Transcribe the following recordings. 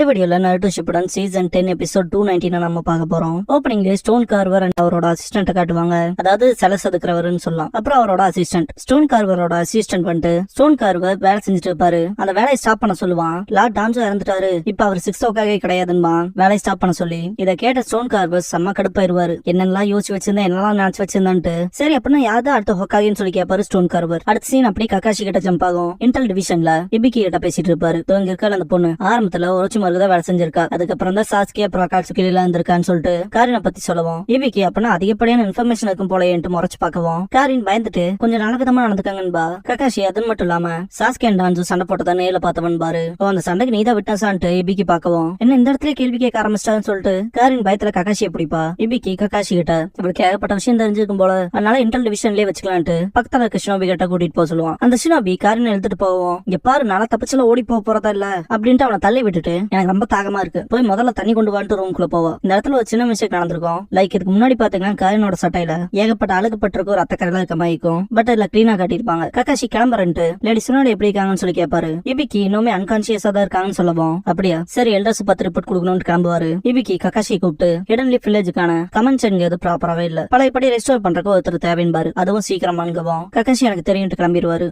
இந்த வீடியோல Naruto Shippuden season 10 episode 219 நம்ம பார்க்க போறோம். ஓப்பனிங்ல ஸ்டோன் கார்வர் அண்ட் அவரோட அசிஸ்டன்ட் காட்டுவாங்க. அதாவது சிலை செதுக்குறவர்னு சொல்லலாம். அப்புறம் அவரோட அசிஸ்டன்ட் ஸ்டோன் கார்வரோட அசிஸ்டன்ட் வந்துட்டு ஸ்டோன் கார்வர் வேலை செஞ்சுட்டு இருப்பாரு. அந்த வேலையை ஸ்டாப் பண்ண சொல்லுவான். லார்ட் டான்சோ இறந்துட்டாரு, இப்ப அவர் 6 o'clock கிடையாதுன்பா வேலையை ஸ்டாப் பண்ண சொல்லி. இதை கேட்ட ஸ்டோன் கார்வர் செம்ம கடுப்பாயிருவாரு. என்னெல்லாம் யோசிச்சு வச்சிருந்தேன், என்னெல்லாம் நினைச்சு வச்சிருந்தான்ட்டு. சரி அப்படின்னா யாரு அடுத்த ஹொக்காகேன்னு சொல்லி கேட்பாரு ஸ்டோன் கார்வர். அடுத்த சீன் அப்படியே கக்காஷி கிட்ட ஜம்ப் ஆகும். இன்டெல் டிவிஷன்ல இபிகி கிட்ட பேசிட்டு இருப்பாரு. இங்க இருக்க அந்த பொண்ணு ஆரம்பத்துல ஒரோச்சிமாருக்கு வேலை செஞ்சிருக்கா. அதுக்கப்புறம் தான் சாஸ்கே அப்புறம் அகாட்சுகி எல்லாம் இருந்திருக்கான்னு சொல்லிட்டு காரினை பத்தி சொல்லவும் இபிகி அப்படின்னா அதிகப்படியான இன்ஃபர்மேஷன் இருக்கும் போல என்று முறைச்சு பார்க்கவும் காரின் பயந்துட்டு கொஞ்சம் நல்ல விதமா நடந்துக்காங்கன்பா. கக்காஷி அது மட்டும் இல்லாம சாஸ்கே அண்ட் டான்சோ சண்டை போட்டதா நேரில் பார்த்தவன் பாரு. அந்த சண்டைக்கு நீதான் விட்டாசான்ட்டு இபிகி பார்க்கவும் என்ன இந்த இடத்துல கேள்வி கேட்க ஆரம்பிச்சிட்டான்னு சொல்லிட்டு காரின் பயத்துல கக்காஷியை பிடிப்பா. இபிகி கக்காஷி கிட்ட இவளுக்கு ஏகப்பட்ட விஷயம் தெரிஞ்சிருக்கும் போல, அதனால இன்டெல் டிவிஷன்லயே வச்சுக்கலான்ட்டு பக்கத்துல இருக்க ஷினோபி கிட்ட கூட்டிட்டு போக சொல்லுவான். அந்த ஷினோபி காரின் எழுத்துட்டு போவோம். இங்க பாரு நல்லா தப்பிச்சுல ஓடி போறதா இல்ல அப்படின்ட்டு அவனை தள்ளி விட்டுட்டு எனக்கு ரொம்ப தாகமா இருக்கு, போய் முதல்ல தண்ணி கொண்டு வான்ட்டு ரூம்குள்ள போவா. இந்த இடத்துல ஒரு சின்ன மிஸ்டேக் நடந்திருக்கும். லைக் இதுக்கு முன்னாடி பாத்தீங்கன்னா காரினோட சட்டையில ஏகப்பட்ட அழுகுப்பட்டிருக்கும், ரத்த கரையில இருக்க மாய்க்கும். பட் இதுல கிளீனா காட்டியிருப்பாங்க. கக்காஷி கிளம்புறன்ட்டு லேடி சுனாடி எப்படி இருக்காங்கன்னு சொல்லி கேட்பாரு. இபிகி இன்னுமே அன்கான்சியஸா தான் இருக்காங்கன்னு சொல்லவும் அப்படியா சரி எல்டர்ஸ் 10 ரிப்போர்ட் கொடுக்கணும்னு கிளம்புவாரு. இபிகி கக்காஷி கூப்பிட்டு ஹிடன் லீஃப் வில்லேஜுக்கான கமெண்ட்ஸ் எது ப்ராப்பராவே இல்ல, பழையபடி ரெஸ்டோர் பண்றதுக்கு ஒருத்தர் தேவைன்னு அதுவும் சீக்கிரம் அணுகவும் கக்காஷி எனக்கு தெரியும் கிளம்பிடுவாரு.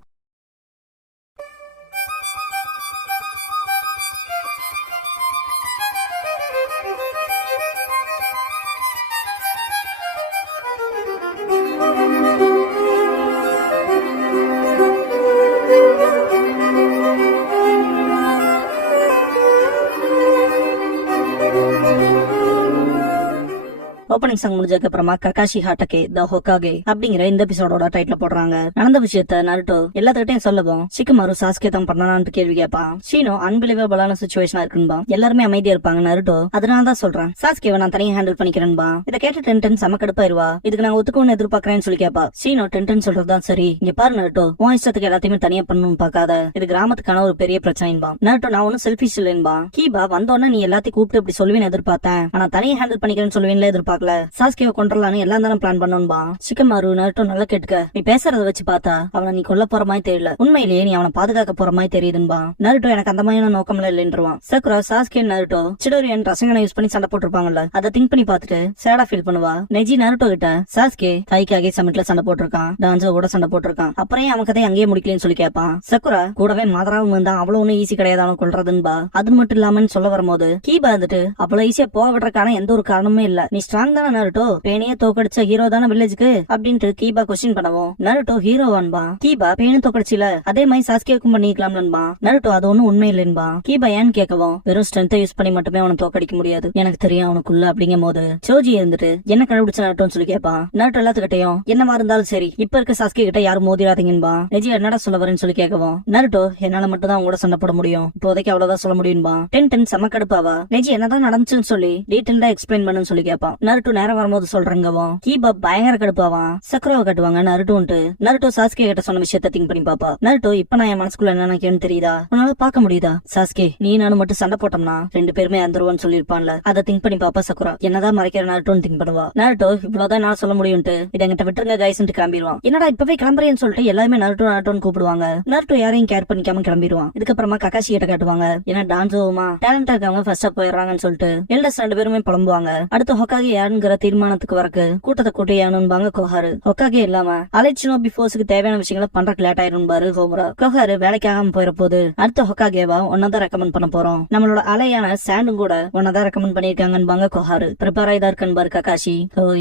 ஓப்பனிங் சாங் முடிஞ்சதுக்கு அப்புறமா கக்காஷி ஹாட்டகே த ஹொக்காகே அப்படிங்கிற இந்த எபிசோடோட டைட்டில் போடுறாங்க. நடந்த விஷயத்த நருட்டோ எல்லாத்துக்கிட்டையும் சொல்லவும் சிக்கமாரு சாஸ்கே தான் பண்ணான்னு கேள்வி கேட்பான். ஷீனோ அன்பிலிவபிளான சிச்சுவேஷனா இருக்குன்பா. எல்லாருமே அமைதியா இருப்பாங்க. நருட்டோ அதனாலதான் சொல்றேன் சாஸ்கேவை நான் தனியா ஹேண்டில் பண்ணிக்கிறேன்பா. இதை கேட்டு டென்டன் செம கடுப்பாயிருவா. இதுக்கு நான் ஒத்துக்கணும்னு எதிர்பார்க்கறேன்னு சொல்லி கேப்பா. ஷீனோ டென்டன் சொல்றதுதான் சரி, இங்க பாரு நருட்டோ உன் இஷ்டத்துக்கு எல்லாத்தையுமே தனியா பண்ணணும்னு பாக்காத, இது கிராமத்துக்கான ஒரு பெரிய பிரச்சனைன்பா. நருட்டோ நான் ஒன்னும் செல்ஃபிஷ் இல்லைன்பா. கீபா வந்தோன்னா நீ எல்லாத்தையும் கூப்பிட்டு இப்படி சொல்லுவேன்னு எதிர்பார்த்தேன், ஆனா தனியா ஹேண்டில் பண்ணிக்கிறேன்னு சொல்லுவேன்ல எதிர்பார்க்கல. சாஸ்கேவை கொன்றலான்னு எல்லாம் தானே பிளான் பண்ணணும்பா. சிக்கமாரு நருட்டோ நல்லா கேட்டுக்க, நீ பேசுறத வச்சு பார்த்தா அவனை நீ கொல்ல போற மாதிரி தெரியல, உண்மையிலேயே நீ அவனை பாதுகாக்க போற மாதிரி தெரியுதுன்பா. நருட்டோ எனக்கு அந்த மாதிரியான நோக்கம்ல இல்லைன்றான். சக்குரா சாஸ்கே நருட்டோ சிடோரியன் ரசங்கனை யூஸ் பண்ணி சண்டை போட்டிருப்பாங்கல்ல, அதை திங்க் பண்ணி பார்த்துட்டு சேடா ஃபீல் பண்ணுவா. நெஜி நருட்டோ கிட்ட சாஸ்கே தைக்காகே சமிட்ல சண்டை போட்டிருக்கான், டான்சோ கூட சண்டை போட்டிருக்கான், அப்புறம் அவன் கதை அங்கேயே முடிக்கலன்னு சொல்லி கேட்பான். சக்குரா கூடவே மாதராவும் இருந்தா அவ்வளவு ஒன்னும் ஈஸி கிடையாது அவன் கொள்றதுன்பா. அது மட்டும் இல்லாமன்னு சொல்ல வரும்போது கீபா வந்துட்டு அவ்வளவு ஈஸியா போக விடுறதுக்கான எந்த ஒரு காரணமே இல்ல, நீ ஸ்ட்ராங் தானே நருட்டோ, பேனையே தோக்கடிச்ச ஹீரோ தானே வில்லேஜுக்கு அப்படின்ட்டு கீபா கொஸ்டின் பண்ணவும் நருட்டோ ஹீரோவான்பா. கீபா பேனை தோக்கடிச்சில அதே மாதிரி சாஸ்கேவுக்கும் பண்ணிக்கலாம்லன்பா. நருட்டோ அது ஒண்ணும் உண்மை இல்லைன்பா. கீபா ஏன்னு கேட்கவும் வெறும் ஸ்ட்ரென்த்தை யூஸ் பண்ணி மட்டுமே அவனை தோக்கடிக்க முடியாது, எனக்கு தெரியும் அவனுக்குள்ள அப்படிங்கும் போது சோஜி இருந்துட்டு என்ன கண்டுபிடிச்ச நருட்டோன்னு சொல்லி கேட்பான். நருட்டோ எல்லாத்துக்கிட்டையும் என்னவா இருந்தாலும் சரி இப்ப இருக்க சாஸ்கே கிட்ட யாரும் மோதிராதீங்கன்பா. நெஜி என்னடா சொல்ல வரேன்னு சொல்லி கேட்கவும் நருட்டோ என்னால மட்டும் தான் கூட சண்டை போட முடியும், இப்போதைக்கு அவ்வளவுதான் சொல்ல முடியும்பா. டென் செம கடுப்பாவா. நெஜி என்னதான் நடந்துச்சுன்னு சொல்லி டீட்டெயில்டா எக்ஸ்பிளைன் பண்ணுன்னு சொல்லி கேட்பான். நருட்டோ நேரம் வரும்போது சொல்றங்கவும் கீபா பயங்கர கடுப்பாவான். சக்கரவை கட்டுவாங்க நருட்டோன்ட்டு. நருட்டோ சாஸ்கே கிட்ட சொன்ன விஷயத்த திங்க் பண்ணி பாப்பா. நருட்டோ இப்ப நான் என் மனசுக்குள்ள என்ன நினைக்கிறேன்னு தெரியுதா, உன்னால பாக்க முடியுதா, சாஸ்கே நீ நானும் மட்டும் சண்டை போட்டோம்னா 2 பேருமே இறந்துருவான்னு சொல்லிருப்பான்ல, அதை திங்க் பண்ணி பாப்பா. சக்குரா என்னதான் மறைக்கிற நருட்டோன்னு திங்க் பண்ணுவா. நருட்டோ இவ்வளவுதான் நான் சொல்ல முடியும்ட்டு இதை என்கிட்ட விட்டுருங்க கைஸ்ன்ட்டு கிளம்பிடுவான். என்னடா இப்பவே கிளம்புறேன்னு சொல்லிட்டு எல்லாருமே நருட்டோ நருட்டோன்னு கூப்பிடுவாங்க. நருட்டோ யாரையும் கேர் பண்ணிக்காம கிளம்பிடுவான். இதுக்கப்புறமா கக்காஷி கிட்ட காட்டுவாங்க. ஏன்னா டான்சோமா டேலண்டா இருக்கவங்க ஃபர்ஸ்டா போயிடுறாங்கன்னு சொல்லிட்டு எல்டர்ஸ் 2 பேருமே புலம்புவாங்க. அடுத்து ஹொக்காகே யாருங்கிற தீர்மானத்துக்கு வரக்கு கூட்டத்தை கூட்டியானும்பாங்க கோஹாரு. ஹொக்காகே இல்லாம அலைச்சினோபி ஃபோர்ஸுக்கு தேவையான விஷயங்களை பண்றதுக்கு லேட் ஆயிரும்பாரு ஹோமுரா. கோஹாரு வேலைக்காக போயிட போது அடுத்த ஹொக்காகேவா ஒன்னதான் ரெக்கமெண்ட் பண்ண போறோம், நம்மளோட அலையான சாண்டும் கூட ஒன்னதான் ரெக்கமெண்ட் பண்ணிருக்காங்கன்னு கோஹாரு. ப்ரிப்பேர் ஆயிதான் இருக்கன்னு பாரு கக்காஷி.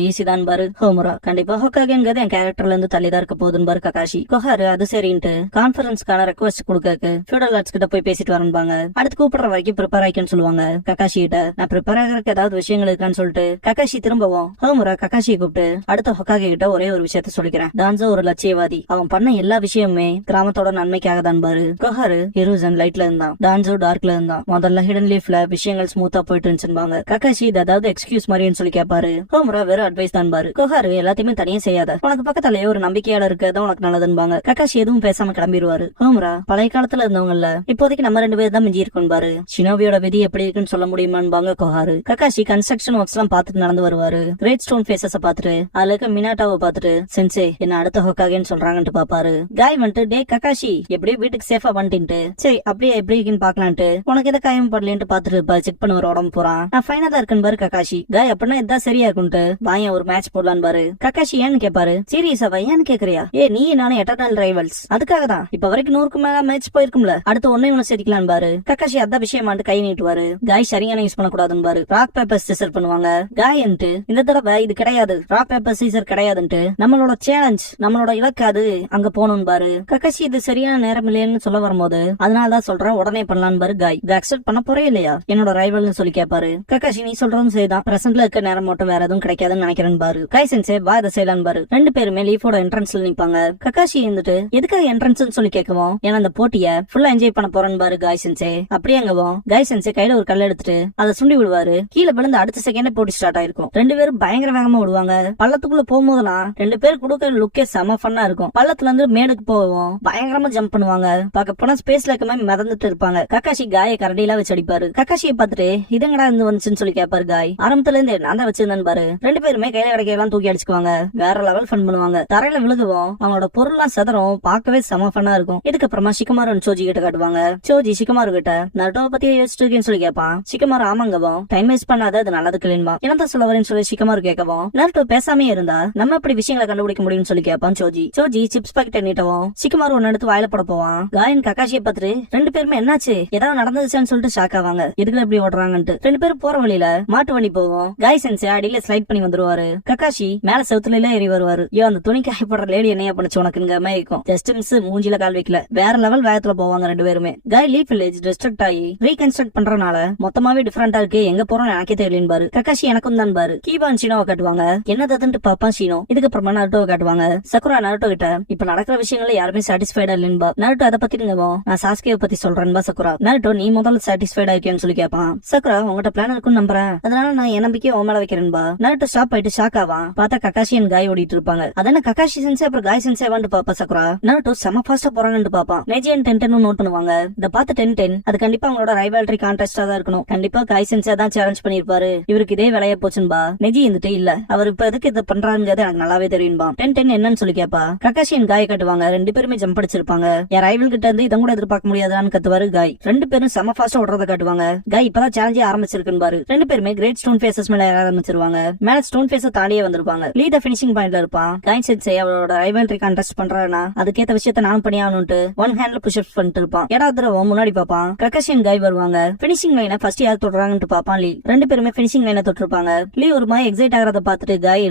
ஈஸி தான் பாரு ஹோமுரா. கண்டிப்பா ஹொக்காகேங்கிறது என் கேரக்டர்ல இருந்து தள்ளிதான் இருக்க போகுதுன்னு பாரு கக்காஷி. கோஹாரு அது சரின்ட்டு கான்பரன்ஸ்க்கான ரெக்வஸ்ட் கொடுக்க ஃபியூடல் ஆர்ட்ஸ் கிட்ட போய் பேசிட்டு வரணும்பாங்க. அடுத்து கூப்பிடுற வரைக்கும் ப்ரிப்பேர் ஆயிக்கன்னு சொல்லுவாங்க கக்காஷி கிட்ட. நான் ப்ரிப்பேர் ஆகிறதுக்கு ஏதாவது விஷயங்கள் இருக்கான்னு சொல்லிட்டு கக்காஷி திரும்பவும் ஹோமுரா கக்காஷியை கூப்பிட்டு அடுத்த ஹொக்காகே கிட்ட ஒரே ஒரு விஷயத்த சொல்லிக்கிறேன், டான்சோ ஒரு லட்சியவாதி, அவன் பண்ண எல்லா விஷயமுமே கிராமத்தோட நன்மைக்காக தான் பாரு. கோஹாரு ஹீரோசன் லைட்ல இருந்தான், டான்சோ டார்க்ல இருந்தான். முதல்ல ஹிடன் லீஃப்ல விஷயங்கள் ஸ்மூத்தா போயிட்டு இருந்துச்சுன்னு கக்காஷி அதாவது எக்ஸ்கியூஸ் மாதிரின்னு சொல்லி கேட்பாரு. ஹோமுரா வெறும் அட்வைஸ் தான் பாரு. கோஹாரு எல்லாத்தையுமே தனியா செய்யாத, உனக்கு பக்கத்துலயே ஒரு நம்பிக்கையாளர் இருக்கிறது உனக்கு நல்லதுன்னு கக்காஷி எதுவும் பேசாம கிளம்பிடுவாரு. ஹோமுரா பழைய காலத்துல இருந்தவங்கல்ல இப்போதைக்கு நம்ம 2 பேர் தான் மிஞ்சி இருக்கும் பாரு, ஷினோபியோட விதி எப்படி இருக்குன்னு சொல்ல முடியுமான்னு கோஹாரு. கக்காஷி கன்ஸ்ட்ரக்ஷன் ஒர்க்ஸ் எல்லாம் பாத்துட்டு நடந்து வருவாரு. கிரேட் ஸ்டோன் ஃபேஸஸ் பாத்துட்டு அதுல இருக்க மினாட்டாவை பாத்துட்டு சென்சே என்ன அடுத்த ஹோக்காகேன்னு சொல்றாங்கன்னு பாப்பாரு. காய் வந்துட்டு டே கக்காஷி எப்படியே வீட்டுக்கு சேஃபா வந்துட்டு சரி அப்படியே எப்படி இருக்குன்னு பாக்கலான்ட்டு உனக்கு எதை காயம் படலன்ட்டு பாத்துட்டு செக் பண்ண ஒரு உடம்பு போறான். நான் ஃபைனா தான் இருக்குன்னு பாரு கக்காஷி. காய் அப்படின்னா இதான் சரியா இருக்குன்ட்டு வாங்க ஒரு மேட்ச் போடலான்னு பாரு. கக்காஷி ஏன்னு கேப்பாரு. சீரியஸாவா ஏன்னு கேக்குறியா? நீ நானும் எட்டர்னல் ரைவல்ஸ் அதுக்காக தான் இப்ப வரைக்கும் 100க்கு மேல மேட்ச் போயிருக்கும்ல அடுத்து ஒன்னே ஒன்னு சேர்த்துக்கலாம் பாரு. கக்காஷி அதான் விஷயமாட்டு கை நீட்டுவாரு. காய் சரியான யூஸ் பண்ணக்கூடாதுன்னு பாரு. ராக் பேப்பர் சீசர் பண்ணுவாங்க. காய் இந்த தடவை இது கிடையாது ராக் பேப்பர் சீசர் கிடையாதுன்ட்டு நம்மளோட சேலஞ்ச் நம்மளோட இலக்கு அது அங்க போகணும் பாரு. கக்காஷி இது சரியான நேரம் இல்லைன்னு சொல்ல வரும்போது அதனாலதான் சொல்றேன் உடனே பண்ணலான்னு பாரு. காய் அக்செப்ட் பண்ண போறே இல்லையா என்னோட ரைவல்னு சொல்லி கேப்பாரு. கக்காஷி நீ சொல்றதும் சரிதான் பிரசன்ட்ல இருக்க நேரம் மட்டும் வேற எதுவும் கிடைக்காதுன்னு நினைக்கிறேன் பாரு. காய் சென்சே வா இதை செய்யலாம் பாரு. ரெண்டு பேருமே லீஃபோட என்ட்ரன்ஸ்ல நிப்பாங்க. கக்காஷி இருந்துட்டு எதுக்காக என்ட்ரன்ஸ் சொல்லி கேட்கவும் ஏன்னா அந்த போட்டிய ஃபுல்லா என்ஜாய் பண்ண போறேன்னு பாரு. காய் சென்சே அப்படியேங்கவும் காய் சென்சே கையில ஒரு கல்ல எடுத்துட்டு அதை சுண்டி விடுவாரு. கீழே விழுந்து அடுத்த செகண்ட் போட்டி ஸ்டார்ட் ஆயிருக்கும். ரெண்டு பேரும் பயங்கர வேகமா விடுவாங்க. பள்ளத்துக்குள்ள போகும்போதெல்லாம் ரெண்டு பேர் கொடுக்கற லுக்கே செம ஃபன்னா இருக்கும். பள்ளத்துல இருந்து மேடுக்கு போவோம் பயங்கரமா ஜம்ப் பண்ணுவாங்க. பார்க்க போனா ஸ்பேஸ்ல இருக்க மாதிரி மிதந்துட்டு இருப்பாங்க. கக்காஷி காய கரடியெல்லாம் வச்சு அடிப்பாரு. கக்காஷியை பார்த்துட்டு இதங்கடா இருந்து வந்துச்சுன்னு சொல்லி கேட்பாரு. காய் ஆரம்பத்துல இருந்து நான் தான் வச்சிருந்தேன் பாரு. ரெண்டு பேருமே கையில கிடைக்கலாம் தூக்கி அடிச்சுக்குவாங்க. வேற லெவல் ஃபன் பண்ணுவாங்க. தரையில விழுகுவோம் அவங்களோட பொருள்லாம் செதறும். பார்க்கவே செம ஃபன்னா இருக்கும். இதுக்கப்புறமா சிக்கமாரு சோஜி கிட்ட காட்டுவாங்க. சோஜி சிக்கமாரு கிட்ட நட்டோவை பத்தி யோசிச்சுட்டு இருக்கேன்னு சொல்லி கேட்பான். சிக்கமாரு ஆமாங்கவும் டைம் வேஸ்ட் பண்ணாத அது நல்லதுக்கு இல்லைன்பா. என்னதான் சொல்ல வரேன்னு சொல்லி சிக்கமாரு கேட்கவும் நட்டோ பேசாமே இருந்தா நம்ம எப்படி விஷயங்களை கண்டுபிடிக்க முடியும்னு சொல்லி கேட்பான் சோஜி. சோஜி சிப்ஸ் பாக்கெட் நீட்டவும் சிக்கமாரு ஒன்னு எடுத்து வாயில போட போவான். காயன் கக்காஷியை பார்த்துட்டு ரெண்டு பேருமே என்னாச்சு ஏதாவது நடந்துச்சுன்னு சொல்லிட்டு ஷாக் ஆவாங்க. எதுக்குல எப்படி ஓடுறாங்கன்ட்டு. ரெண்டு பேரும் போற வழியில மாட்டு வண்டி போவோம். காய் சென்சே அடியில ஸ்லைட் பண்ணி வந்துருவாரு. கக்காஷி மேல செவுத்துல ஏறி வருவாரு. அந்த துணி காயப்படுற லேடி என்னையா பண்ணுச்சு உனக்குங்க இருக்கும். ஜஸ்ட் மிஸ் மூஞ்சில கால் வைக்கல. வேற லெவல் வேகத்துல போவாங்க ரெண்டு பேருமே. காய் லீஃப் வில்லேஜ் டிஸ்ட்ரக்ட் ஆகி ரீகன்ஸ்ட்ரக்ட் பண்றதுனால மொத்தமாவே டிஃபரெண்டா இருக்கு. எங்க போறோம் எனக்கே தெரியலன்னு பாரு. கக்காஷி எனக்கும் தான் பாரு. கீபான் ஷீனோவை காட்டுவாங்க. என்னதுன்ட்டு பாப்பா ஷீனோ. இதுக்கப்புறமா நருட்டோவை காட்டுவாங்க. சக்குரா நருட்டோ கிட்ட இப்ப நடக்கிற விஷயங்கள யாருமே சாட்டிஸ்ஃபைடா இல்லைன்பா. நருட்டோ அதை பத்தி நான் சாஸ்கேவை பத்தி சொல்றேன்பா. சக்குரா நருட்டோ நீ முதல்ல சாட்டிஸ்ஃபைடா இருக்கேன்னு சொல்லி கேட்பான். சக்குரா உங்ககிட்ட பிளான் இருக்குன்னு நம்புறேன் அதனால நான் என் நம்பிக்கை உன் மேல வைக்கிறேன்பா. நருட்டோ ஸ்டாப் ஆயிட்டு ஷாக் ஆவான். பார்த்தா கக்காஷி அண்ட் காய் ஓடிட்டு இருப்பாங்க. அதான கக்காஷி சென்சே அப்புறம் காய் சென்சே வந்து பாப்பா. சக்குரா நருட்டோ செம ஃபாஸ்டா போறாங்கன்னு பாப்பான். நெஜி அண்ட் டென்டென் நோட் பண்ணுவாங்க. இத பார்த்து டென்டென் அது கண்டிப்பா அவங்களோட ரைவால்ட்ரி கான்டெஸ்டா தான் இருக்கணும். கண்டிப்பா காய் சென்சே தான் சேலஞ்ச் பண்ணிருப்பாரு. இவருக்கு இதே வேலைய போச்சுன்பா. நெஜி இருந்துட்டு இல்ல அவர் இப்ப எதுக்கு இதை பண்றாங்கிறது எனக்கு நல்லாவே தெரியும்பா. டென்டென் என்னன்னு சொல்லி கேப்பா. கக்காஷி அண்ட் காய் கட்டுவாங்க. ரெண்டு பேருமே ஜம்ப் அடிச்சிருப்பாங்க. என் ரைவல் கிட்ட இருந்து இதை கூட எதிர்பார்க்க முடியாதான்னு கத்துவாரு காய். ரெண்டு பேரும் செம ஃபாஸ்டா ஓடுறத காட்டுவாங்க. காய் இப்பதான் சேலஞ்சே ஆரம்பிச்சிருக்குன்னு பாரு. ரெண்டு பேருமே கிரேட் ஸ்டோன் ஃபேசஸ் மேல ஆரம்பிச்சிருவாங்க. மேல ஸ்டோன் ஃபேஸ தாண்டியே வந்திருப்பாங்க. லீட் பினிஷிங் பாயிண்ட்ல இருப்பான். காய் சென்சே அவரோட ரைவல்ட்ரி கான்டெஸ்ட் பண்றாருன்னா அதுக்கேத்த விஷயத்த நான் பண்ணியானுட்டு ஒன் ஹேண்ட்ல புஷ் அப் பண்ணிட்டு இருப்பான். ஏடா தடவை முன்னாடி பாப்பான். கக்காஷி அண்ட் காய் வருவாங்க. பினிஷிங் லைனை ஃபர்ஸ்ட் யார் தொடுறாங்கன்னு பாப்பான் லீ. ரெண்டு பேருமே பினிஷிங் லைனை தொட்டிருப்பாங்க. லீ ஒரு மாதிரி எக்ஸைட் ஆகிறத பார்த்துட்டு காய்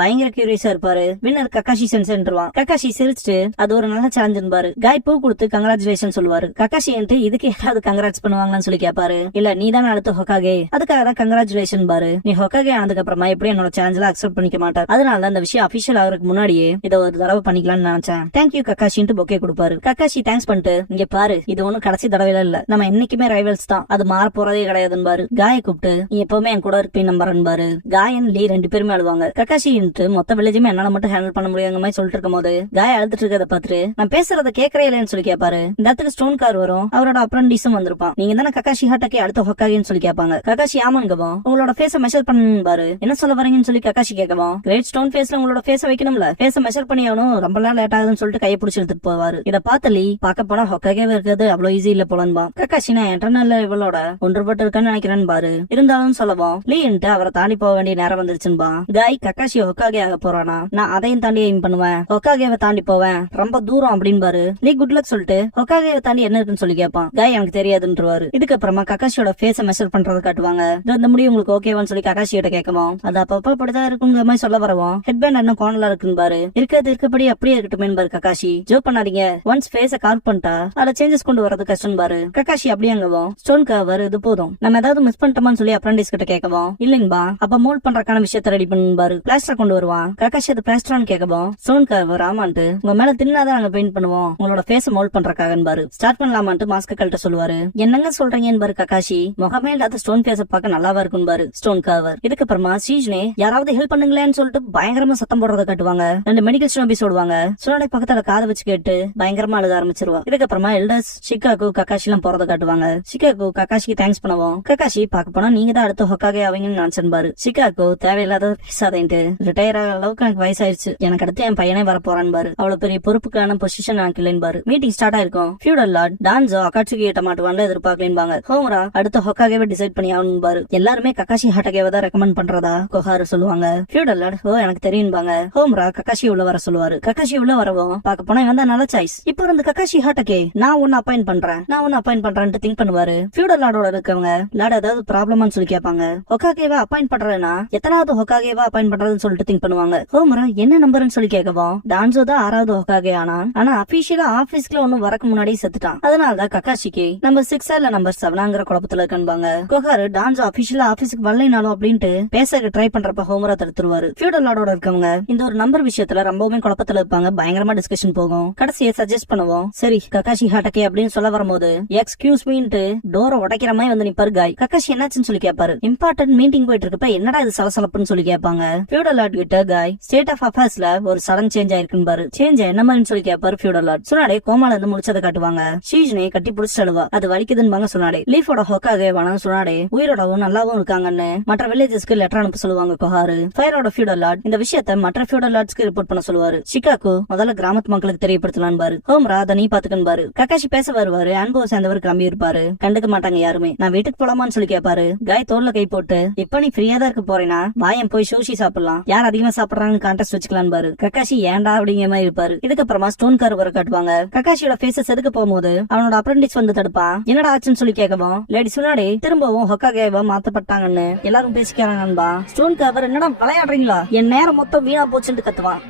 பயங்கர கியூரியஸா இருப்பாரு. Winner Kakashi சென்சேன்றுவான். கக்காஷி சிரிச்சுட்டு அது ஒரு நல்ல சேலஞ்சுன்னு பாரு. காய் பூ கொடுத்து கங்க்ராச்சுலேஷன் சொல்லுவாரு. கக்காஷி இதுக்கு ஏதாவது கங்க்ராட்ஸ் பண்ணுவாங்கன்னு சொல்லி கேட்பாரு. இல்ல நீ தானே அடுத்த ஹொக்காகே அதுக்காக தான் கங்க்ராச்சுலேஷன் பாரு. நீ ஹொக்காகே ஆனதுக்கு அப்புறமா எப்படி என்னோட சேலஞ்சில அக்செப்ட் பண்ணிக்க மாட்டார். அதனால அந்த விஷயம் அபிஷியல் ஆகிறதுக்கு முன்னாடியே இதை ஒரு தடவை பண்ணிக்கலாம்னு நினைச்சேன். தேங்க்யூ கக்காஷின்ட்டு பொக்கே கொடுப்பாரு. கக்காஷி தேங்க்ஸ் பண்ணிட்டு இங்க பாரு இது ஒன்னும் கடைசி தடவையில இல்ல நம்ம என்னைக்குமே ரைவல்ஸ் தான் அது மாற போறதே கிடையாதுன்னு பாரு. காய கூப்பிட்டு நீ எப்பவுமே என் கூட இருப்பேன் நம்புறேன் பாரு. காயன் லீ ரெண்டு பேருமே அழுவாங்க. கக்காஷி மொத்த வில்லேஜுமே என்னால மட்டும் ஹேண்டில் பண்ண முடியாத மாதிரி சொல்லிட்டு இருக்கும் போது காய அழுதுட்டு இருக்கத பாத்துட்டு நான் பேசுறத கேட்கறே இல்லைன்னு சொல்லி கேட்பாரு. இந்த இடத்துக்கு ஸ்டோன் கார் வரும். அவரோட அப்ரண்டிஸும் வந்திருப்பான். நீங்க தானே கக்காஷி ஹாட்டக்கே அடுத்த ஹொக்காகேன்னு சொல்லி கேட்பாங்க. கக்காஷி ஆமாங்கவும் உங்களோட ஃபேஸ மெஷர் பண்ணணும் பாரு. என்ன சொல்ல வரீங்கன்னு சொல்லி கக்காஷி கேட்கவும் கிரேட் ஸ்டோன் ஃபேஸ்ல உங்களோட ஃபேஸ வைக்கணும்ல ஃபேஸ மெஷர் பண்ணி ஆகணும் ரொம்ப நாள் லேட் ஆகுதுன்னு சொல்லிட்டு கையை பிடிச்சி எடுத்துட்டு போவாரு. இதை பார்த்து லீ பார்க்க போனா ஹொக்காகேவே இருக்கிறது அவ்வளவு ஈஸி இல்ல போலன்பா. கக்காஷி நான் இன்டர்னல் இவளோட ஒன்றுபட்டு இருக்கேன்னு நினைக்கிறேன் பாரு. இருந்தாலும் சொல்லவும் லீ அவரை தாண்டி போக வேண்டிய நேரம் வந்துருச்சுன்பா. காய் கக்காஷி ஹொக்காகே ஆக போறானா நான் அதையும் தாண்டி எய்ம் பண்ணுவேன். ஹொக்காகேவை தாண்டி போவேன் ரொம்ப தூரம் அப்படின்னு பாரு. லீ குட் லக் சொல்லிட்டு ஹொக்காகேவை தாண்டி என்ன இருக்குன்னு சொல்லி கேட்பான். காய் எனக்கு தெரியாதுன்றுவாரு. இதுக்கப்புறமா கக்காஷியோட ஃபேஸ மெஷர் பண்றதை காட்டுவாங்க. இந்த முடிவு உங்களுக்கு ஓகேவான்னு சொல்லி கக்காஷி கிட்ட கேட்கவும் அது அப்பப்ப அப்படிதான் இருக்குங்கிற மாதிரி சொல்ல வரவும் ஹெட் பேண்ட் என்ன கோணலா இருக்குன்னு பாரு. இருக்கிறது இருக்கப்படி அப்படியே இருக்கட்டுமே பாரு. கக்காஷி ஜோக் பண்ணாதீங்க ஒன்ஸ் ஃபேஸ கால் பண்ணிட்டா அதுல சேஞ்சஸ் கொண்டு வரது கஷ்டம் பாரு. கக்காஷி அப்படியேங்கவும் ஸ்டோன் கவர் இது போதும் நம்ம ஏதாவது மிஸ் பண்ணிட்டோமான்னு சொல்லி அப்ரண்டிஸ் கிட்ட கேட்கவும் இல்லைங்கபா அப்ப மோல்ட் பண்றதுக்கான விஷயத்த ரெடி பண்ணுவாரு. பிளாஸ்டர் கொண்டு வருவான். கக்காஷி அது பிளாஸ்டரான்னு கேட்கவும் ஸ்டோன் கவர் ஆமான்ட்டு உங்க மேல தின்னாதான் நாங்க பெயிண்ட் பண்ணுவோம் உங்களோட ஃபேஸ மோல்ட் பண்றதுக்காகன்னு பாரு. ஸ்டார்ட் பண்ணலாமான்ட்டு மாஸ்க் கழட்ட சொல்லுவாரு. என்னங்க சொல்றீங்கன்னு பாரு. கக்காஷி முகமே இல்லாத ஸ்டோன் ஃபேஸ பார்க்க நல்லாவா இருக்கும் பாரு ஸ்டோன் கவர். இதுக்கப்புறமா சீஜ்னே யாராவது ஹெல்ப் பண்ணுங்களேன்னு சொல்லிட்டு பயங்கரமா சத்தம் போடுறத காட்டுவாங்க. ரெண்டு மெடிக்கல் ஸ்டோபிஸ் ஓடுவாங்க. சோனே பக்கத்துல காதை வச்சு கேட்டு பயங்கரமா அழுக ஆரம்பிச்சிருவா. இதுக்கப்புறமா எல்டர்ஸ் சிக்காகு கக்காஷி எல்லாம் போறத காட்டுவாங்க. சிக்காகு கக்காஷிக்கு தேங்க்ஸ் பண்ணுவோம். கக்காஷி பார்க்க போனா நீங்க தான் அடுத்த ஹொக்காகே ஆவீங்கன்னு நினைச்சேன் பாரு. சிகாகோ தேவையில்லாத பேசாதேன்ட்டு ரிட்டையர் ஆகிற அளவுக்கு எனக்கு வயசாயிருச்சு, எனக்கு அடுத்து என் பையனே வர போறான்னு பாரு, அவ்வளவு பெரிய பொறுப்புக்கான பொசிஷன் எனக்கு இல்லைன்னு பாரு. மீட்டிங் ஸ்டார்ட் ஆயிருக்கும். ஃபியூடல் லார்ட் டான்ஸோ அகாட்சுகி கிட்ட மாட்டுவான்னு எதிர்பார்க்கலேன்பாங்க. ஹோமரா அடுத்த ஹொக்காகேவை டிசைட் பண்ணி ஆகணும் பாரு, எல்லாருமே கக்காஷி ஹாட்டகேவை தான் ரெக்கமெண்ட் பண்றதா கொஹாரு சொல்லுவாங்க. ஃபியூடல் லார்ட் ஓ எனக்கு தெரியும்பாங்க. ஹோமரா கக்காஷி உள்ள வர சொல்லுவாரு. கக்காஷி உள்ள வரவும் பார்க்க போனா இவன் தான் நல்ல சாய்ஸ், இப்போ இந்த கக்காஷி ஹாட்டகே நான் ஒன்னு அப்பாயிண்ட் பண்றேன் திங்க் பண்ணுவாரு. ஃபியூடல் லார்டோட இருக்கவங்க லார்ட் ஏதாவது ப்ராப்ளமான்னு சொல்லி கேட்பாங்க. ஹொக்காகேவா அப்பாயிண்ட் பண்றேன்னா எத்தனாவது ஹொக்காகேவா அப்பாயிண்ட் பண்றதுன்னு சொல்லிட்டு திங்க் பண்ணுவாங்க. ஹோமரா என்ன நம்பர்னு சொல்லி கேட்கவும் டான்ஸோ தான் 6வது ஹொக்காகே ஆனா அபிஷியலா ஆபீஸ்க்குள்ள ஒன்னும் வரக்கு முன்னாடி செத்துட்டான், அதனாலதான் கக்காஷிக்கு நம்பர் 6 இல்ல நம்பர் 7ங்கிற குழப்பத்துல இருக்கான்பாங்க. கொஹாரு டான்ஸோ அபிஷியலா ஆபீஸ்க்கு வரலைனாலும் அப்படின்ட்டு பேச ட்ரை பண்றப்ப ஹோமரா தடுத்துருவாரு. ஃபியூடல் லார்டோட இருக்கவங்க இந்த ஒரு நம்பர் விஷயத்துல ரொம்பவுமே குழப்பத்துல இருப்பாங்க. பயங்கரமா டிஸ்கஷன் போகும். கடைசியை சஜஸ்ட் பண்ணுவோம். சரி கக்காஷி ஹாட்டகே அப்படின்னு சொல்ல வரும்போது எக்ஸ்கியூஸ் மீன்ட்டு டோரை உடைக்கிற மாதிரி வந்து நிப்பாரு காய். கக்காஷி என்னாச்சுன்னு சொல்லி கேட்பாரு. இம்பார்ட்டன்ட் மீட்டிங் போயிட்டு இருக்கப்ப என்னடா இது சலசலப்புன்னு சொல்லி கேட்பாங்க. ஃபியூடல் லார்ட் கிட்ட காய் ஸ்டேட் ஆஃப் அஃபேர்ஸ்ல ஒரு சடன் சேஞ்ச் ஆயிருக்குன்னு பாரு. சேஞ்ச் என்ன மாதிரின்னு சொல்லி கேட்பாரு ஃபியூடல் லார்ட். சுனாடே கோமால இருந்து முடிச்சதை காட்டுவாங்க. ஷீஜ்னே கட்டி புடிச்சு அழுவா, அது வலிக்குதுன்னு சொன்னாடே. லீஃபோட ஹொக்காகே வேணா சுனாடே உயிரோடவும் நல்லாவும் இருக்காங்கன்னு மற்ற வில்லேஜஸ்க்கு லெட்டர் அனுப்ப சொல்லுவாங்க கொஹாரு. ஃபயரோட ஃபியூடல் லார்ட் இந்த விஷயத்த மற்ற ஃபியூடல் லார்ட்ஸ்க்கு ரிப்போர்ட் பண்ண சொல்லுவாரு. சிகாகோ முதல்ல கிராமத்து மக்களுக்கு தெரியப்படுத்தலாம் பாரு. ஹோமரா அதை நீ பாத்துக்கன்னு பாரு. கக்காஷி பேச வருவாரு. அனுபவம் சேர்ந்தவர் கிளம்பி இருப்பாரு. கண்டுக்க மாட்டாங்க யாருமே. நான் வீட்டுக்கு போலாமான்னு சொல்லி கேட்பாரு. காய் தோல்ல கை போட்டு இப்ப நீ ஃப்ரீயா தான் இருக்க போறேனா வாயம் போய் சூஷி சாப்பிடலாம், யார் அதிகமா சாப்பிடறாங்கன்னு கான்டெஸ்ட் வச்சுக்கலாம் பாரு. கக்காஷி ஏன்டா அப்படிங்கிற மாதிரி இருப்பாரு. இதுக்கப்புறமா ஸ்டோன் கார் வர காட்டுவாங்க. கக்காஷியோட ஃபேஸ செதுக்க போகும்போது அவனோட அப்ரெண்டிஸ் வந்து தடுப்பான். என்னடா ஆச்சுன்னு சொல்லி கேட்கவும் லேடி சுனாடி திரும்பவும் ஹொக்காகேவா மாத்தப்பட்டாங்கன்னு எல்லாரும் பேசிக்கிறாங்க. ஸ்டோன் கார் என்னடா விளையாடுறீங்களா, என் நேரம் மொத்தம் வீணா போச்சுன்னு கத்துவான்.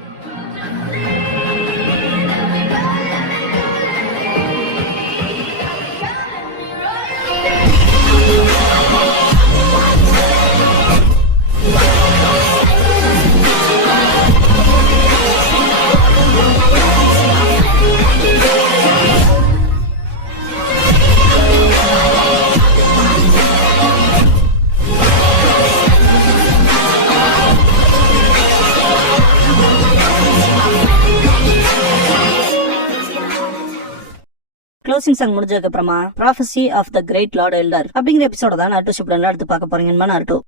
க்ளோசிங் சாங் முடிஞ்சதுக்கு அப்புறமா prophecy of the great lord elder அப்படிங்கிற எபிசோட தான் நாருட்டோ ஷிப்ல எடுத்து பார்க்க போறீங்கன்னு நாருட்டோ.